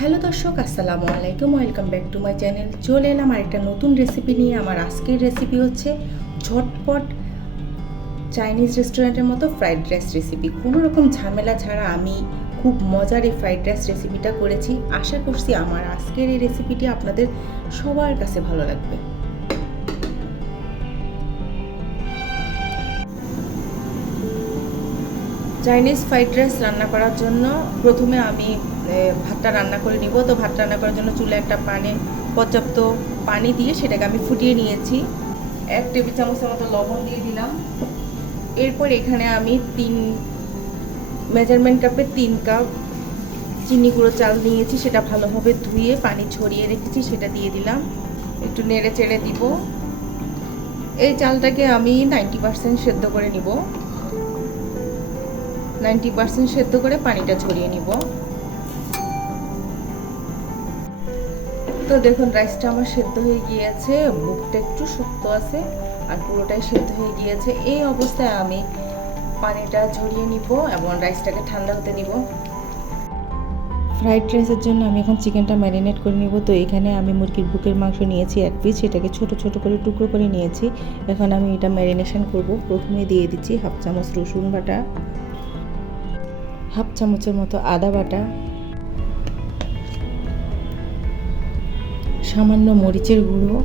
Hello দর্শক, আসসালামু আলাইকুম। Welcome back to my channel. চলে এলাম আরেকটা নতুন রেসিপি নিয়ে। আমার আজকের রেসিপি হচ্ছে ঝটপট চাইনিজ রেস্টুরেন্টের মতো ফ্রাইড রাইস রেসিপি। কোনো রকম ঝামেলা ছাড়া আমি খুব মজার এই ফ্রাইড রাইস রেসিপিটা করেছি। আশা করছি আমার আজকের এই রেসিপিটি আপনাদের সবার কাছে ভালো লাগবে। চাইনিজ ফ্রাইড রাইস রান্না করার জন্য প্রথমে আমি ভাতটা রান্না করে নিব। তো ভাত রান্না করার জন্য চুলে একটা পর্যাপ্ত পানি দিয়ে সেটাকে আমি ফুটিয়ে নিয়েছি। 1 টেবিল চামচের মতো লবণ দিয়ে দিলাম। এরপর এখানে আমি মেজারমেন্ট কাপে 3 কাপ চিনি গুঁড়ো চাল নিয়েছি। সেটা ভালোভাবে ধুয়ে পানি ছড়িয়ে রেখেছি, সেটা দিয়ে দিলাম। একটু নেড়ে চেড়ে দিব। এই চালটাকে আমি 90% সেদ্ধ করে নিব। 90% সেদ্ধ করে পানিটা ঝরিয়ে নিব। তো দেখুন, রাইসটা আমার সেদ্ধ হয়ে গিয়েছে। বুকটা একটু শক্ত আছে আর পুরোটাই সেদ্ধ হয়ে গিয়েছে। এই অবস্থায় আমি পানিটা ঝরিয়ে নিব এবং রাইসটাকে ঠান্ডা হতে নিব। ফ্রাইড রাইসের জন্য আমি এখন চিকেনটা ম্যারিনেট করে নিব। তো এখানে আমি মুরগির বুকের মাংস নিয়েছি 1 পিস, সেটাকে ছোট ছোট করে টুকরো করে নিয়েছি। এখন আমি এটা ম্যারিনেশন করব। প্রথমে দিয়ে দিচ্ছি 1/2 চামচ রসুন বাটা, 1/2 চামচের মতো আদা বাটা, সামান্য মরিচের গুঁড়ো,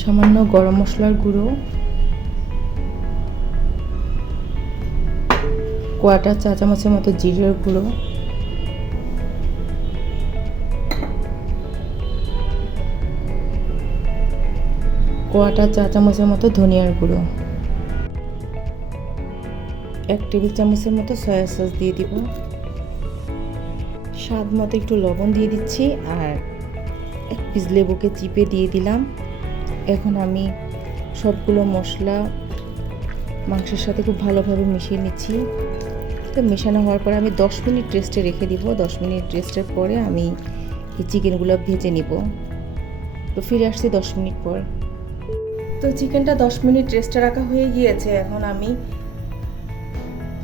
সামান্য গরম মশলার গুঁড়ো, 1/4 চা চামচের মতো জিরার গুঁড়ো, 1/4 চা চামচের মতো ধনিয়ার গুঁড়ো, 1 টেবিল চামচের মতো সয়া সস দিয়ে দিব, স্বাদ মতো একটু লবণ দিয়ে দিচ্ছি আর 1 পিস লেবুকে চিপে দিয়ে দিলাম। এখন আমি সবগুলো মশলা মাংসের সাথে খুব ভালোভাবে মিশিয়ে নিচ্ছি। তো মেশানো হওয়ার পরে আমি 10 মিনিট রেস্টে রেখে দিব। 10 মিনিট রেস্টের পরে আমি এই চিকেনগুলো ভেজে নিব। তো ফিরে আসছি 10 মিনিট পর। তো চিকেনটা 10 মিনিট রেস্টে রাখা হয়ে গিয়েছে। এখন আমি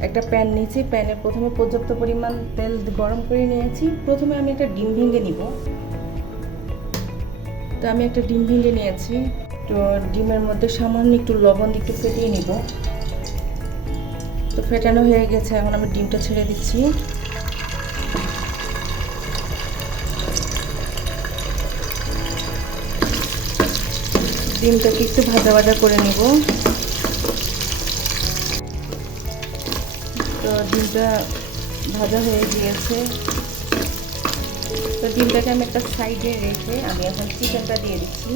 একটা প্যান নিয়েছি। প্যানে প্রথমে পর্যাপ্ত পরিমাণ তেল গরম করে নিয়েছি। প্রথমে আমি একটা ডিম ভেঙে নিব। তো আমি একটা ডিম ভেঙে নিয়েছি। তো ডিমের মধ্যে সামান্য একটু লবণ দিয়ে একটু ফেটিয়ে নিব। তো ফেটানো হয়ে গেছে। এখন আমি ডিমটা ছেড়ে দিচ্ছি। ডিমটাকে একটু ভাজা ভাজা করে নিব। তো ডিমটা ভাজা হয়ে গিয়েছে। তো ডিমটাকে আমি একটা সাইডে রেখে আমি এখন চিকেনটা দিয়ে দিচ্ছি।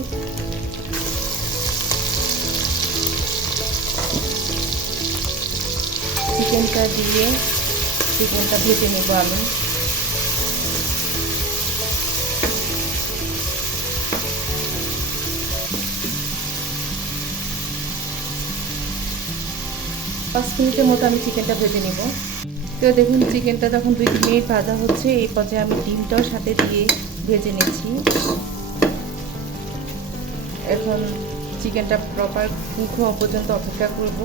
চিকেনটা দিয়ে চিকেনটা ভেজে নেব আমি। পাঁচ মিনিটের মতো আমি চিকেনটা ভেজে নেব। তো দেখুন, চিকেনটা যখন 2-3 মিনিট ভাজা হচ্ছে, এই পর্যায়ে আমি ডিমটাও সাথে দিয়ে ভেজে নিচ্ছি। এখন চিকেনটা প্রপার কুক হওয়া পর্যন্ত অপেক্ষা করব।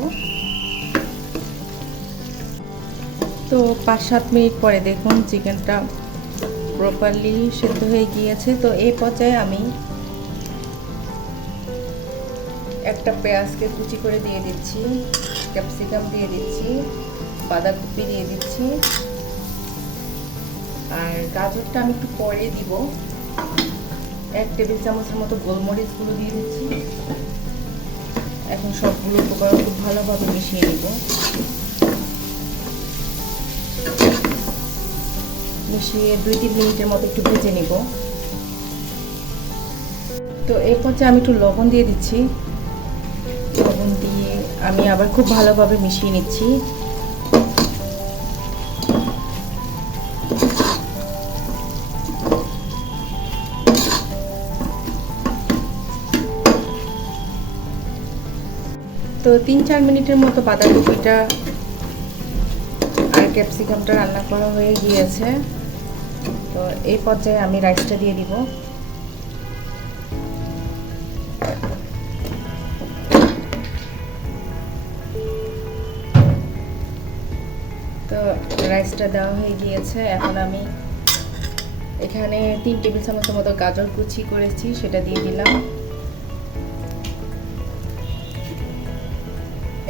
তো 5-7 মিনিট পরে দেখুন চিকেনটা প্রপারলি সেদ্ধ হয়ে গিয়েছে। তো এই পর্যায়ে আমি একটা পেঁয়াজকে কুচি করে দিয়ে দিচ্ছি, ক্যাপসিকাম দিয়ে দিচ্ছি, বাঁধাকপি দিয়ে দিচ্ছি আর গাজরটা আমি একটু পরে দিব। 1 টেবিল চামচের মতো গোলমরিচ গুঁড়ো দিয়ে দিচ্ছি। এখন সবগুলো উপকরণ খুব ভালোভাবে মিশিয়ে নিব। মিশিয়ে 2-3 মিনিটের মতো একটু ভেজে নিব। তো এই পর্যায়ে আমি একটু লবণ দিয়ে দিচ্ছি। লবণ দিয়ে আমি আবার খুব ভালোভাবে মিশিয়ে নিচ্ছি। তো 3-4 মিনিটের মতো বাঁধাকপিটা আর ক্যাপসিকামটা রান্না করা হয়ে গিয়েছে। তো এই পর্যায়ে আমি রাইসটা দিয়ে দিব। তো রাইসটা দেওয়া হয়ে গিয়েছে। এখন আমি এখানে 3 টেবিল চামচের মতো গাজর কুচি করেছি, সেটা দিয়ে দিলাম।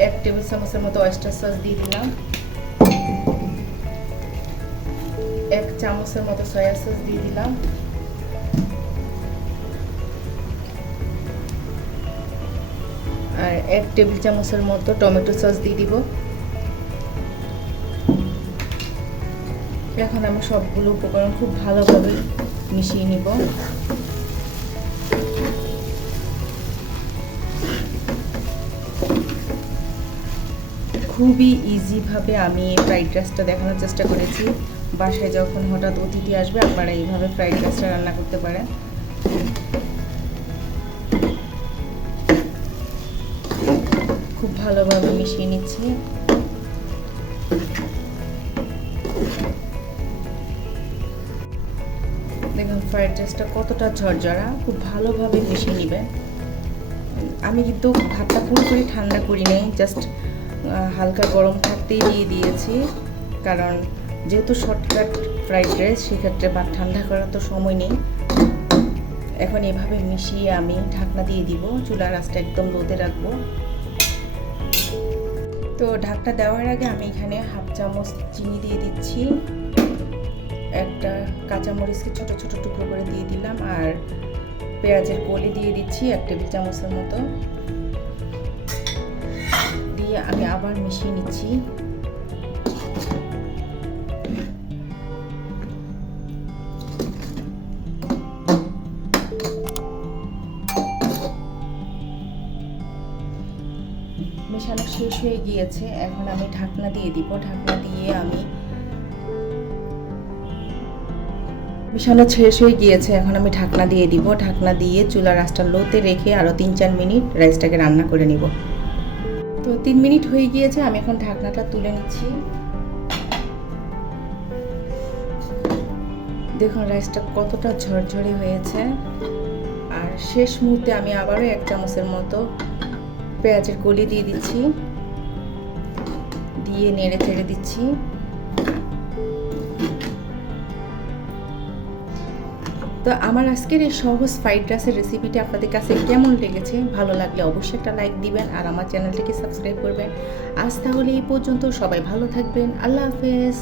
1 টেবিল চামচের মতো অয়েস্টার সস দিয়ে দিলাম। 1 চামচের মতো সয়া সস দিয়ে দিলাম। আর 1 টেবিল চামচের মতো টমেটো সস দিয়ে দিব। এখন আমি সবগুলো উপকরণ খুব ভালোভাবে মিশিয়ে নিব। খুবই ইজিভাবে আমি এই ফ্রাইড রাইসটা দেখানোর চেষ্টা করেছি। বাসায় যখন হঠাৎ অতিথি আসবে আপনারা এইভাবে ফ্রাইড রাইসটা রান্না করতে পারেন। খুব ভালোভাবে মিশিয়ে নিচ্ছি। দেখুন ফ্রাইড রাইসটা কতটা ঝরঝরা, খুব ভালোভাবে মিশিয়ে নেবেন। আমি কিন্তু ভাতটা পুরোপুরি ঠান্ডা করি নাই, জাস্ট হালকা গরম থাকতেই দিয়ে দিয়েছি, কারণ যেহেতু শর্টকাট ফ্রাইড রাইস সেক্ষেত্রে ভাত ঠান্ডা করার তো সময় নেই। এখন এভাবে মিশিয়ে আমি ঢাকনা দিয়ে দিব। চুলার আঁচটা একদম লোতে রাখবো। তো ঢাকনা দেওয়ার আগে আমি এখানে 1/2 চামচ চিনি দিয়ে দিচ্ছি। একটা কাঁচামরিচকে ছোট ছোট টুকরো করে দিয়ে দিলাম। আর পেঁয়াজের কলি দিয়ে দিচ্ছি 1 টেবিল চামচের মতো। দিয়ে আমি আবার মিশিয়ে নিচ্ছি। মেশানো শেষ হয়ে গিয়েছে। এখন আমি ঢাকনা দিয়ে দিব। ঢাকনা দিয়ে আমি মেশানো শেষ হয়ে গিয়েছে। এখন আমি ঢাকনা দিয়ে দিব। ঢাকনা দিয়ে চুলার আঁচটা লোতে রেখে আরও 3-4 মিনিট রাইসটাকে রান্না করে নিব। তো 3 মিনিট হয়ে গিয়েছে। আমি এখন ঢাকনাটা তুলে নিচ্ছি। দেখুন রাইসটা কতটা ঝরঝরে হয়েছে। আর শেষ মুহূর্তে আমি আবারও 1 চামচের মতো পেঁয়াজের কলি দিয়ে দিচ্ছি। দিয়ে নেড়ে চেড়ে দিচ্ছি। তো আমার আজকের এই সহজ ফ্রাইড রাইসের রেসিপিটা আপনাদের কাছে কেমন লেগেছে? ভালো লাগলে অবশ্যই একটা লাইক দিবেন আর আমার চ্যানেলটিকে সাবস্ক্রাইব করবেন। আজ তাহলে এই পর্যন্ত, সবাই ভালো থাকবেন। আল্লাহ হাফেজ।